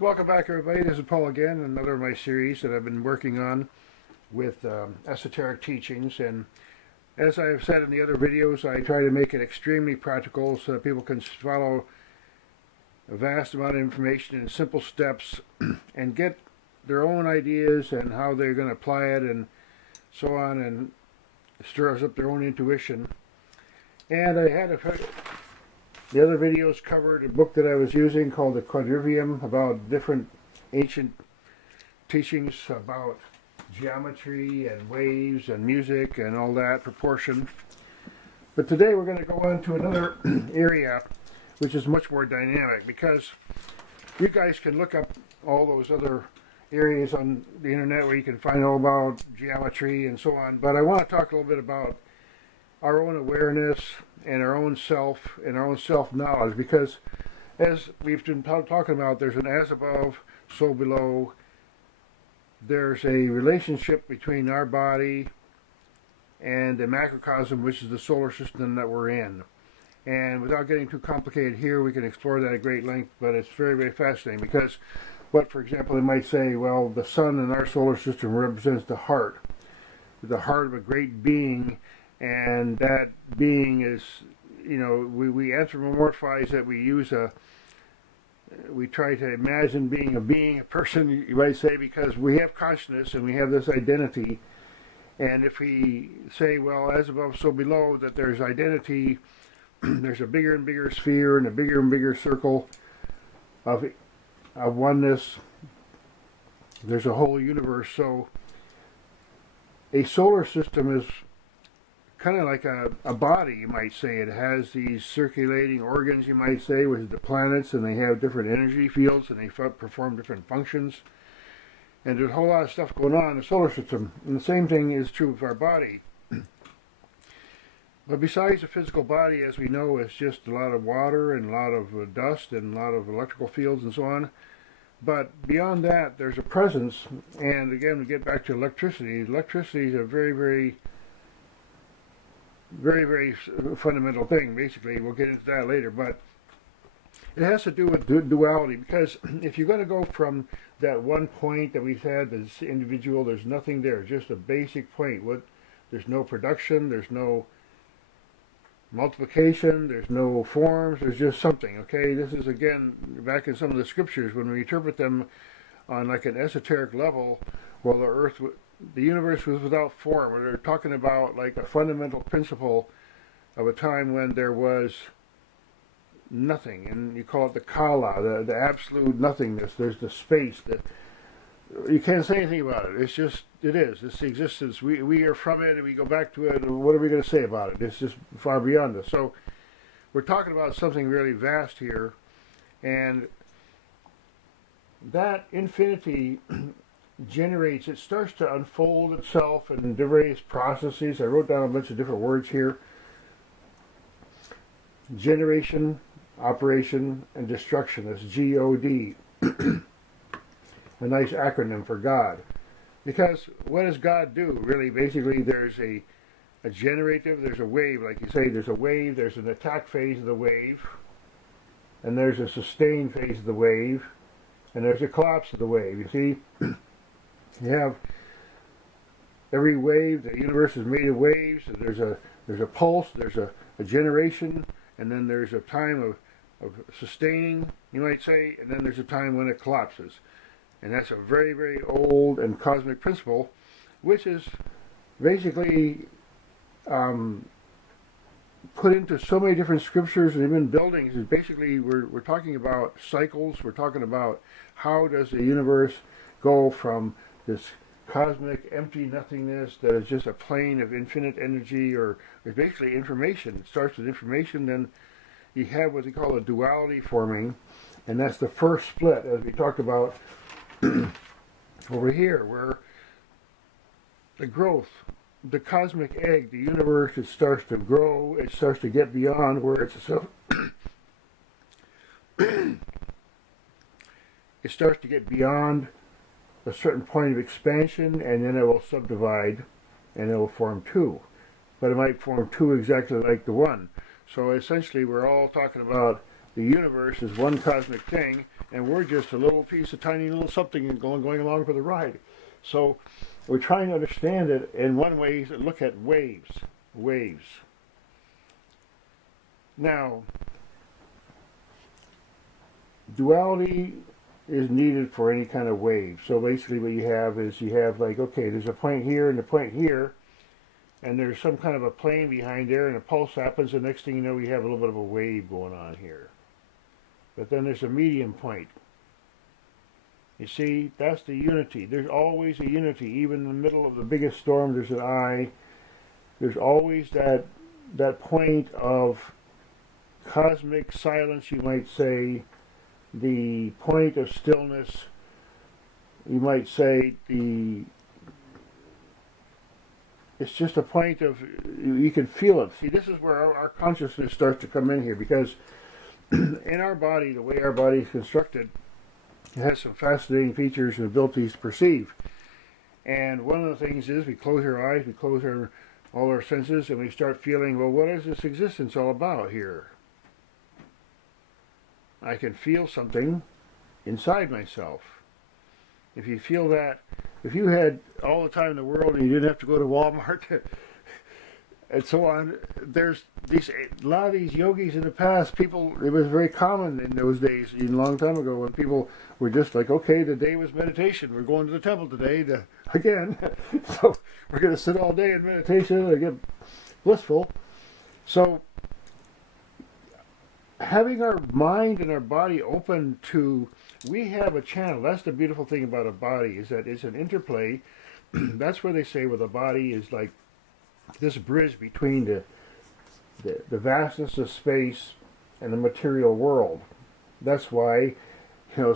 So welcome back, everybody. This is Paul again, another of my series that I've been working on with esoteric teachings. And as I've said in the other videos, I try to make it extremely practical so that people can follow a vast amount of information in simple steps and get their own ideas and how they're going to apply it and so on, and stirs up their own intuition. And I had the other videos covered a book that I was using called the Quadrivium, about different ancient teachings about geometry and waves and music and all that, proportion. But today we're going to go on to another area which is much more dynamic, because you guys can look up all those other areas on the internet where you can find all about geometry and so on. But I want to talk a little bit about our own awareness and our own self and our own self-knowledge, because as we've been talking about, there's an as above, so below. There's a relationship between our body and the macrocosm, which is the solar system that we're in. And without getting too complicated here, we can explore that at great length, but it's very, very fascinating, because for example, they might say, well, the sun in our solar system represents the heart of a great being. And that being is, we anthropomorphize it. We try to imagine being a person, you might say, because we have consciousness and we have this identity. And if we say, well, as above, so below, that there's identity, there's a bigger and bigger sphere and a bigger and bigger circle of oneness. There's a whole universe. So a solar system is kind of like a body, you might say. It has these circulating organs, you might say, which is the planets, and they have different energy fields, and they perform different functions. And there's a whole lot of stuff going on in the solar system. And the same thing is true of our body. But besides the physical body, as we know, it's just a lot of water and a lot of dust and a lot of electrical fields and so on. But beyond that, there's a presence. And again, we get back to electricity. Electricity is a very, very fundamental thing. Basically, we'll get into that later, but it has to do with duality, because if you're going to go from that one point that we've had, this individual, there's nothing there, just a basic point. There's no production, there's no multiplication, there's no forms, there's just something. Okay, this is again back in some of the scriptures when we interpret them on like an esoteric level. Well, the universe was without form. We're talking about like a fundamental principle of a time when there was nothing, and you call it the kala, the absolute nothingness. There's the space that you can't say anything about it. It's just, it is. It's the existence. We are from it, and we go back to it. And what are we going to say about it? It's just far beyond us. So we're talking about something really vast here, and that infinity it starts to unfold itself in various processes. I wrote down a bunch of different words here. Generation, operation, and destruction. That's G-O-D. A nice acronym for God. Because what does God do? Really, basically, there's a generative, there's a wave. Like you say, there's a wave, there's an attack phase of the wave, and there's a sustain phase of the wave, and there's a collapse of the wave. You see? You have every wave. The universe is made of waves. There's a pulse. There's a generation, and then there's a time of sustaining, you might say, and then there's a time when it collapses. And that's a very, very old and cosmic principle, which is basically put into so many different scriptures and even buildings. Is basically we're talking about cycles. We're talking about how does the universe go from this cosmic empty nothingness that is just a plane of infinite energy, or basically information. It starts with information, then you have what they call a duality forming, and that's the first split, as we talked about over here, where the growth, the cosmic egg, the universe, it starts to grow, it starts to get beyond where it's it starts to get beyond a certain point of expansion, and then it will subdivide and it will form two. But it might form two exactly like the one. So essentially we're all talking about the universe is one cosmic thing, and we're just a little piece of tiny little something going along for the ride. So we're trying to understand it in one way to look at waves. Now, duality is needed for any kind of wave. So basically what you have is like, okay, there's a point here and a point here, and there's some kind of a plane behind there, and a pulse happens, and next thing you know, we have a little bit of a wave going on here. But then there's a medium point. You see, that's the unity. There's always a unity. Even in the middle of the biggest storm, there's an eye. There's always that point of cosmic silence, you might say, the point of stillness, you might say, it's just a point of, you can feel it. See, this is where our consciousness starts to come in here, because in our body, the way our body is constructed, it has some fascinating features and abilities to perceive. And one of the things is we close our eyes, we close all our senses, and we start feeling, well, what is this existence all about here? I can feel something inside myself. If you feel that, if you had all the time in the world and you didn't have to go to Walmart and so on, there's a lot of these yogis in the past, people, it was very common in those days, a long time ago, when people were just like, okay, the day was meditation, we're going to the temple today again, so we're going to sit all day in meditation and get blissful. So having our mind and our body open to, we have a channel. That's the beautiful thing about a body, is that it's an interplay. That's where they say, well, the body is like this bridge between the vastness of space and the material world. That's why,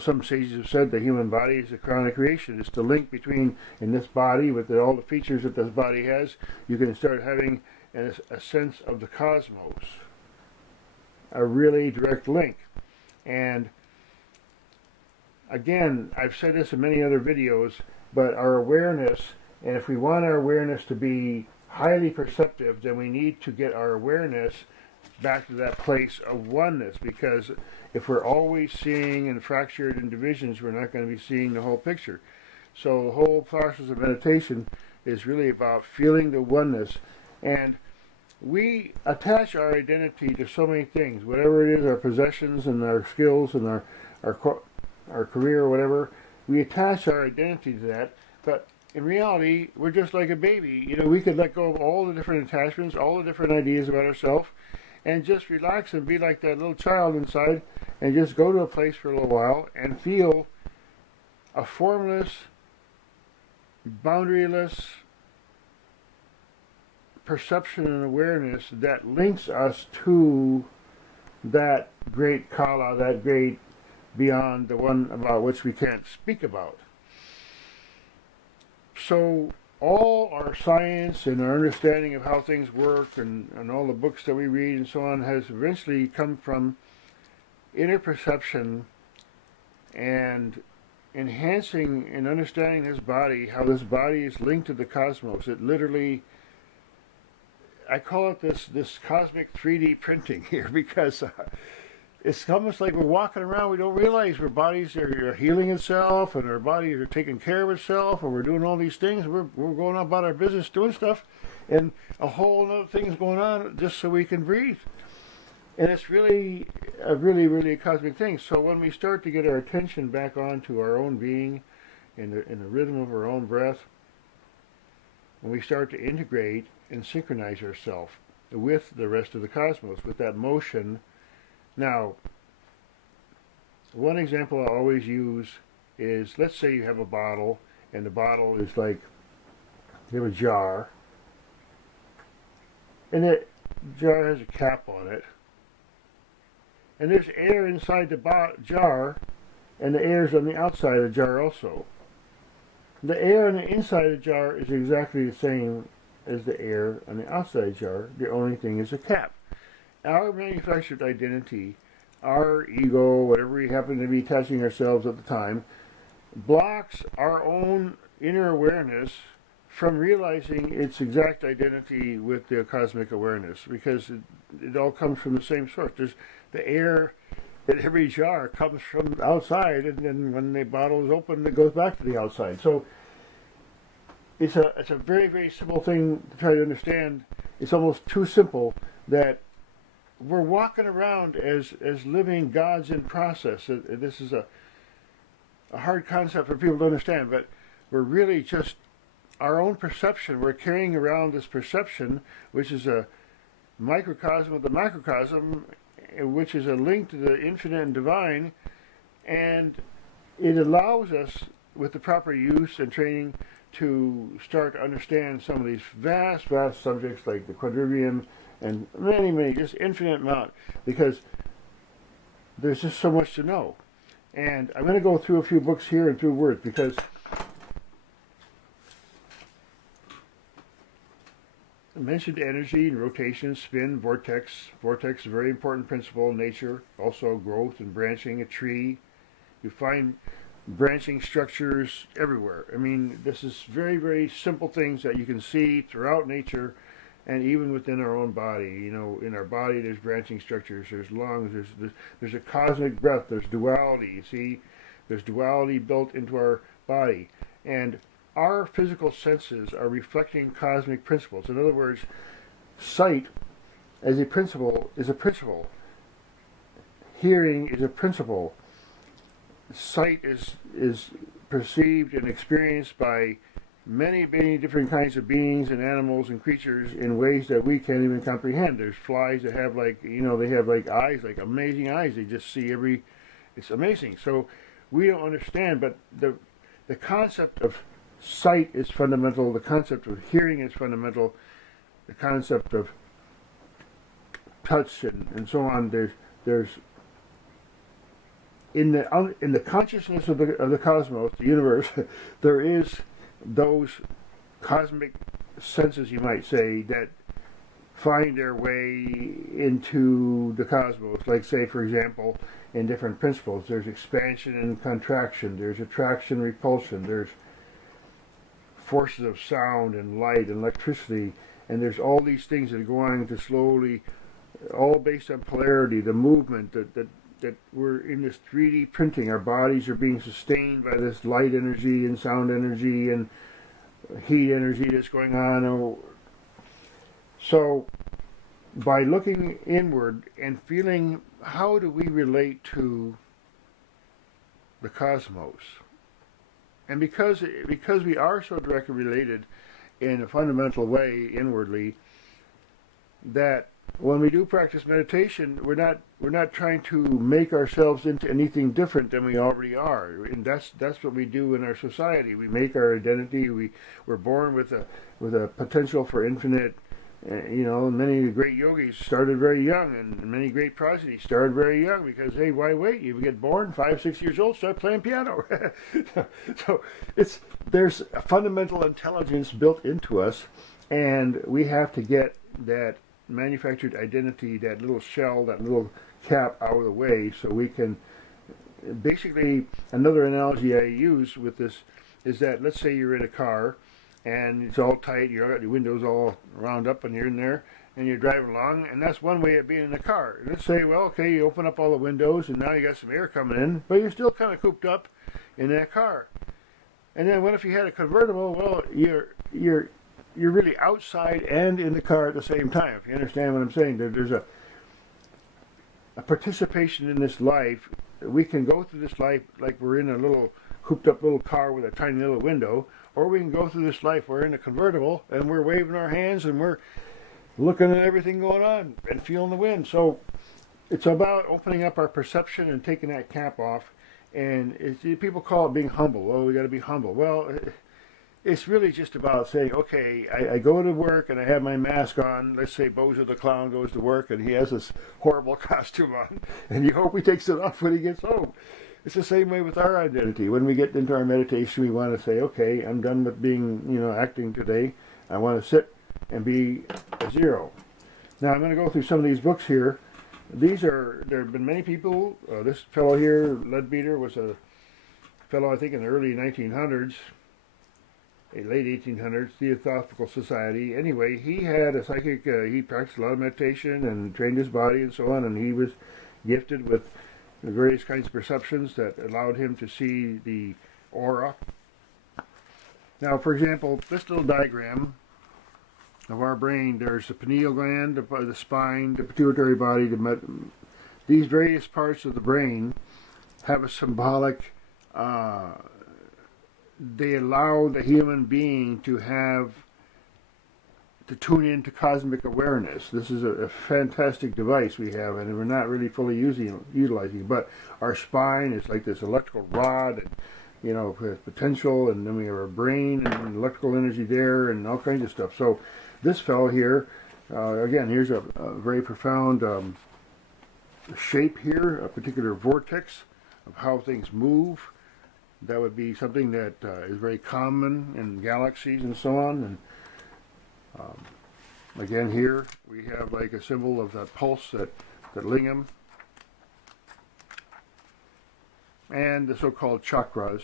some sages have said the human body is the crown of creation. It's the link between, in this body, with all the features that this body has, you can start having a sense of the cosmos. A really direct link. And again, I've said this in many other videos, but our awareness, and if we want our awareness to be highly perceptive, then we need to get our awareness back to that place of oneness, because if we're always seeing and fractured in divisions, we're not going to be seeing the whole picture. So the whole process of meditation is really about feeling the oneness. And we attach our identity to so many things, whatever it is, our possessions and our skills and our career or whatever. We attach our identity to that, but in reality, we're just like a baby. We could let go of all the different attachments, all the different ideas about ourselves, and just relax and be like that little child inside, and just go to a place for a little while and feel a formless, boundaryless perception and awareness that links us to that great Kala, that great beyond, the one about which we can't speak about. So all our science and our understanding of how things work, and all the books that we read and so on, has eventually come from inner perception and enhancing and understanding this body, how this body is linked to the cosmos. It literally, I call it this cosmic 3D printing here, because it's almost like we're walking around, we don't realize our bodies are healing itself, and our bodies are taking care of itself, and we're doing all these things. We're going about our business doing stuff, and a whole other thing's going on just so we can breathe. And it's really a cosmic thing. So when we start to get our attention back onto our own being, in the rhythm of our own breath, when we start to integrate and synchronize ourselves with the rest of the cosmos, with that motion. Now, one example I always use is, let's say you have a bottle, and the bottle is like, you have a jar, and that jar has a cap on it, and there's air inside the jar, and the air is on the outside of the jar also. The air on the inside of the jar is exactly the same as the air on the outside of the jar. The only thing is a cap. Our manufactured identity, our ego, whatever we happen to be attaching ourselves at the time, blocks our own inner awareness from realizing its exact identity with the cosmic awareness, because it all comes from the same source. There's the air in every jar comes from outside, and then when the bottle is open, it goes back to the outside. So it's a very, very simple thing to try to understand. It's almost too simple that we're walking around as living gods in process. This is a hard concept for people to understand, but we're really just our own perception. We're carrying around this perception, which is a microcosm of the macrocosm, which is a link to the infinite and divine, and it allows us, with the proper use and training, to start to understand some of these vast, vast subjects like the quadrivium and many, many, just infinite amount, because there's just so much to know. And I'm going to go through a few books here and through words, because I mentioned energy and rotation, spin, vortex. Vortex is a very important principle in nature. Also growth and branching. A tree, you find branching structures everywhere. I mean, this is very, very simple things that you can see throughout nature, and even within our own body. You know, in our body there's branching structures, there's lungs, there's a cosmic breath, there's duality. You see, there's duality built into our body. And our physical senses are reflecting cosmic principles. In other words, sight as a principle is a principle. Hearing is a principle. Sight is perceived and experienced by many, many different kinds of beings and animals and creatures in ways that we can't even comprehend. There's flies that have they have eyes, like amazing eyes. They just see it's amazing. So we don't understand, but the concept of sight is fundamental. The concept of hearing is fundamental. The concept of touch and so on. There's in the consciousness of the cosmos, the universe, there is those cosmic senses, you might say, that find their way into the cosmos. Like, say, for example, in different principles, there's expansion and contraction, there's attraction, repulsion, there's forces of sound and light and electricity, and there's all these things that are going to slowly, all based on polarity, the movement that we're in this 3D printing. Our bodies are being sustained by this light energy and sound energy and heat energy that's going on. So by looking inward and feeling, how do we relate to the cosmos? And because we are so directly related in a fundamental way inwardly, that when we do practice meditation, we're not trying to make ourselves into anything different than we already are. And that's what we do in our society. We make our identity. We're born with a potential for infinite. Many of the great yogis started very young, and many great prodigies started very young, because, hey, why wait? You get born 5, 6 years old, start playing piano. So there's a fundamental intelligence built into us, and we have to get that manufactured identity, that little shell, that little cap out of the way, so we can basically, another analogy I use with this is that, let's say you're in a car and it's all tight, you got your windows all wound up and you're in there and you're driving along, and that's one way of being in the car. Let's say, well, okay, you open up all the windows and now you got some air coming in, but you're still kind of cooped up in that car. And then what if you had a convertible? Well, you're really outside and in the car at the same time, if you understand what I'm saying. There's a participation in this life. We can go through this life like we're in a little cooped up little car with a tiny little window, or we can go through this life, we're in a convertible and we're waving our hands and we're looking at everything going on and feeling the wind. So it's about opening up our perception and taking that cap off. And people call it being humble. Oh, we got to be humble. Well, it's really just about saying, okay, I go to work and I have my mask on. Let's say Bozo the Clown goes to work and he has this horrible costume on, and you hope he takes it off when he gets home. It's the same way with our identity. When we get into our meditation, we want to say, okay, I'm done with being, acting today. I want to sit and be a zero. Now, I'm going to go through some of these books here. There have been many people. This fellow here, Leadbeater, was a fellow, I think, in the early 1900s, late 1800s, Theosophical Society. Anyway, he had a psychic, he practiced a lot of meditation and trained his body and so on, and he was gifted with the various kinds of perceptions that allowed him to see the aura. Now, for example, this little diagram of our brain, there's the pineal gland, the spine, the pituitary body, these various parts of the brain have a symbolic, they allow the human being to tune into cosmic awareness. This is a fantastic device we have, and we're not really fully utilizing it. But our spine is like this electrical rod, and, has potential, and then we have our brain and electrical energy there, and all kinds of stuff. So this fellow here, again, here's a very profound shape here, a particular vortex of how things move. That would be something that is very common in galaxies and so on. And again, here we have like a symbol of that pulse, that lingam, and the so-called chakras.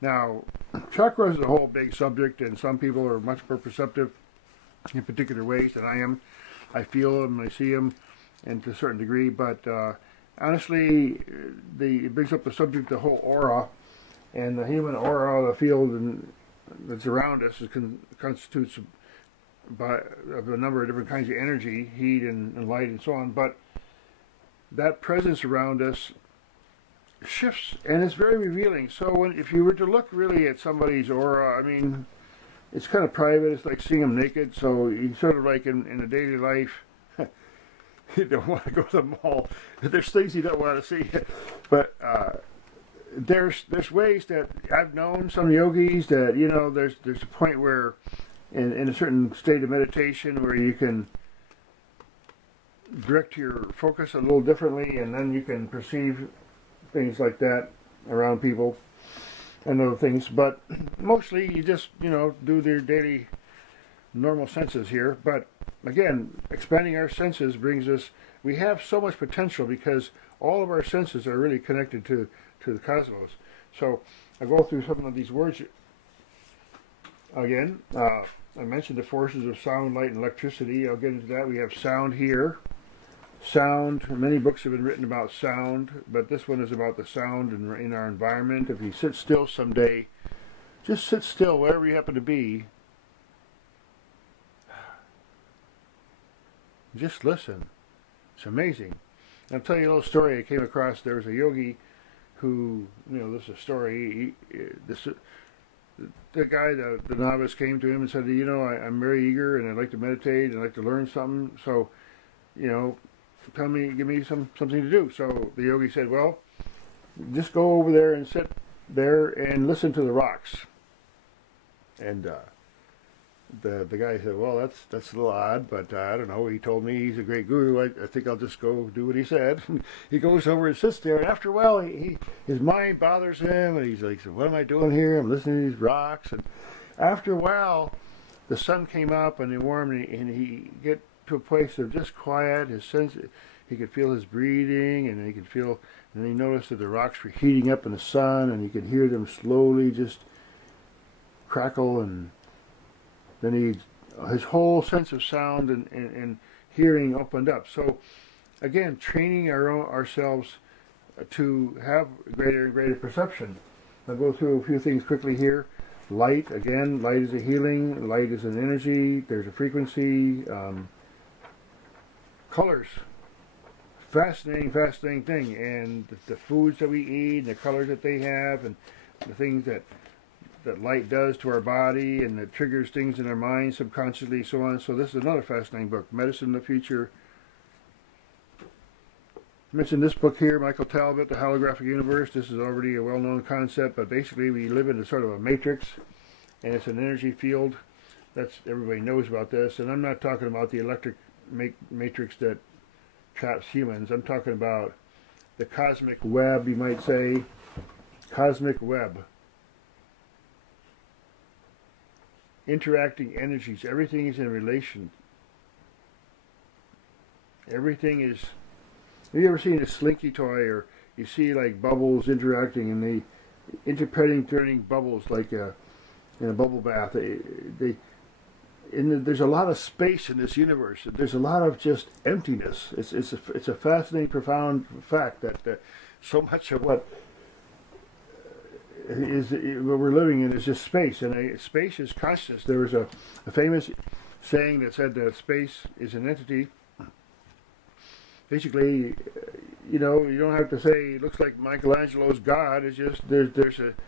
Now, chakras is a whole big subject, and some people are much more perceptive in particular ways than I am. I feel them, I see them, and to a certain degree, but honestly, it brings up the subject, the whole aura, and the human aura, the field that's around us, constitutes of a number of different kinds of energy, heat and light and so on, but that presence around us shifts, and it's very revealing. So if you were to look really at somebody's aura, I mean, it's kind of private, it's like seeing them naked, so you sort of like in a daily life, you don't want to go to the mall. There's things you don't want to see, but there's ways that I've known some yogis that, there's a point where in a certain state of meditation where you can direct your focus a little differently, and then you can perceive things like that around people and other things. But mostly you just, do their daily normal senses here. But again, expanding our senses brings us, we have so much potential because all of our senses are really connected to the cosmos. So I go through some of these words again. I mentioned the forces of sound, light, and electricity. I'll get into that. We have sound here. Sound, many books have been written about sound, but this one is about the sound in our environment. If you sit still someday, just sit still wherever you happen to be. Just listen. It's amazing. I'll tell you a little story I came across. There was a yogi who, this is a story. The guy, the novice, came to him and said, I'm very eager and I'd like to meditate and I'd like to learn something. So, give me something to do. So the yogi said, well, just go over there and sit there and listen to the rocks. And the guy said, well, that's a little odd, but I don't know. He told me he's a great guru. I think I'll just go do what he said. He goes over and sits there, and after a while, his mind bothers him, and he's like, so what am I doing here? I'm listening to these rocks. And after a while, the sun came up, and it warmed, and he get to a place of just quiet. He could feel his breathing, and and he noticed that the rocks were heating up in the sun, and he could hear them slowly just crackle, and then his whole sense of sound and hearing opened up. So again, training ourselves to have greater and greater perception. I'll go through a few things quickly here. Light, again, light is a healing, light is an energy, there's a frequency. Colors, fascinating thing, and the foods that we eat, and the colors that they have, and the things that light does to our body, and that triggers things in our mind subconsciously, so on. So this is another fascinating book, Medicine in the Future. I mentioned this book here, Michael Talbot, The Holographic Universe. This is already a well-known concept, but basically we live in a sort of a matrix, and it's an energy field. Everybody knows about this, and I'm not talking about the electric matrix that traps humans. I'm talking about the cosmic web, you might say. Cosmic web. Interacting energies. Everything is in relation. Everything is... Have you ever seen a slinky toy, or you see like bubbles interacting, and they turning bubbles like in a bubble bath? There's a lot of space in this universe. There's a lot of just emptiness. It's a fascinating, profound fact that so much of what what we're living in is just space, and space is consciousness. There was a famous saying that said that space is an entity. Basically, you know, you don't have to say it looks like Michelangelo's God. It's just we're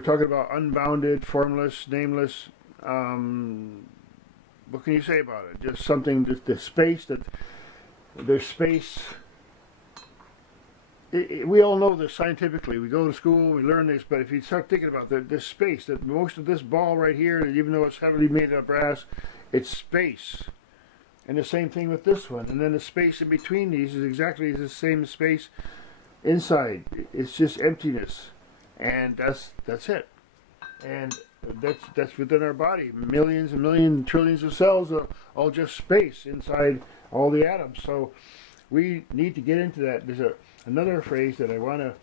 talking about unbounded, formless, nameless. What can you say about it? Just something, the space that there's space. We all know this scientifically. We go to school, we learn this, but if you start thinking about this space, that most of this ball right here, even though it's heavily made of brass, it's space. And the same thing with this one. And then the space in between these is exactly the same space inside. It's just emptiness. And that's it. And that's within our body. Millions and millions, trillions of cells are all just space inside all the atoms. So we need to get into that. There's another phrase that I want to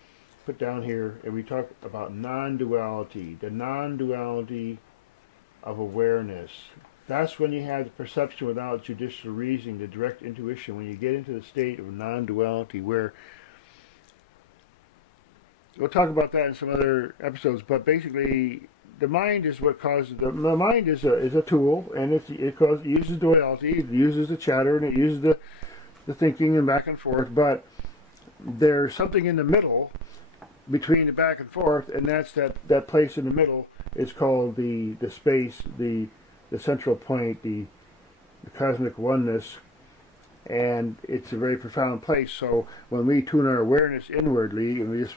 put down here, and we talk about non-duality, the non-duality of awareness. That's when you have the perception without judicial reasoning, the direct intuition, when you get into the state of non-duality, where we'll talk about that in some other episodes, but basically the mind is what causes, the mind is a tool, and it uses duality, it uses the chatter, and it uses the thinking and back and forth, but there's something in the middle between the back and forth, and that's that place in the middle is called the space, the central point, the cosmic oneness, and it's a very profound place. So when we tune our awareness inwardly, and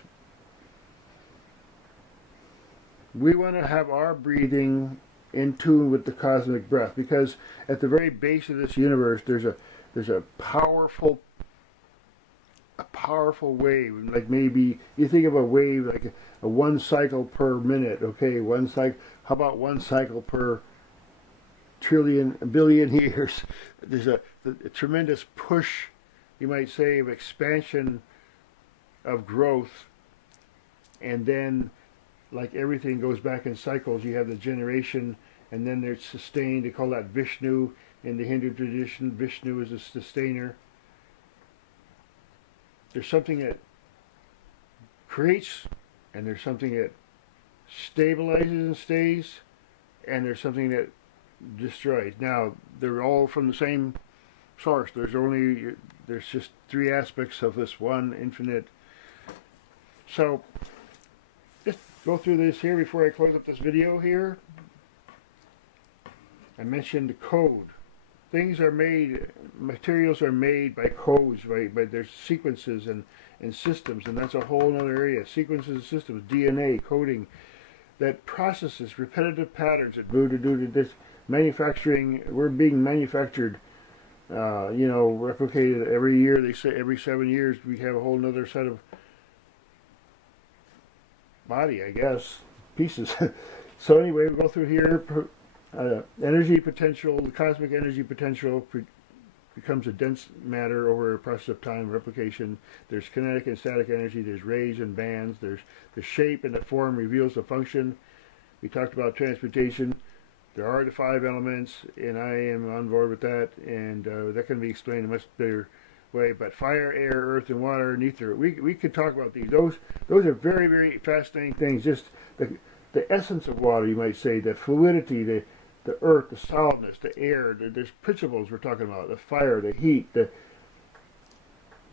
we want to have our breathing in tune with the cosmic breath, because at the very base of this universe there's a powerful wave. Like, maybe you think of a wave like a 1 cycle per minute. Okay, one cycle. How about 1 cycle per billion years? There's a tremendous push, you might say, of expansion, of growth, and then, like everything goes back in cycles, you have the generation, and then there's sustained. They call that Vishnu in the Hindu tradition. Vishnu is a sustainer. There's something that creates, and there's something that stabilizes and stays, and there's something that destroys. Now, they're all from the same source. There's just 3 aspects of this one infinite. So just go through this here before I close up this video here. I mentioned code. Things are made, materials are made by codes, by their sequences and systems, and that's a whole other area. Sequences and systems, DNA, coding, that processes repetitive patterns that do to this manufacturing. We're being manufactured, replicated every year. They say every 7 years we have a whole other set of body, I guess, pieces. So anyway, we go through here. Energy potential, the cosmic energy potential becomes a dense matter over a process of time replication. There's kinetic and static energy, there's rays and bands, there's the shape and the form reveals the function. We talked about transmutation. There are the 5 elements, and I am on board with that, and that can be explained in a much better way. But fire, air, earth, and water, and ether, we could talk about these. Those are very, very fascinating things. Just the essence of water, you might say, the fluidity, the earth, the solidness, the air, there's principles we're talking about, the fire, the heat,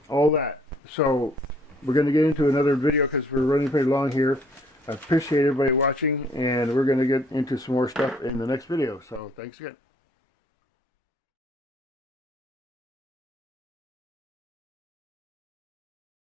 all that. So we're going to get into another video because we're running pretty long here. I appreciate everybody watching, and we're going to get into some more stuff in the next video. So thanks again.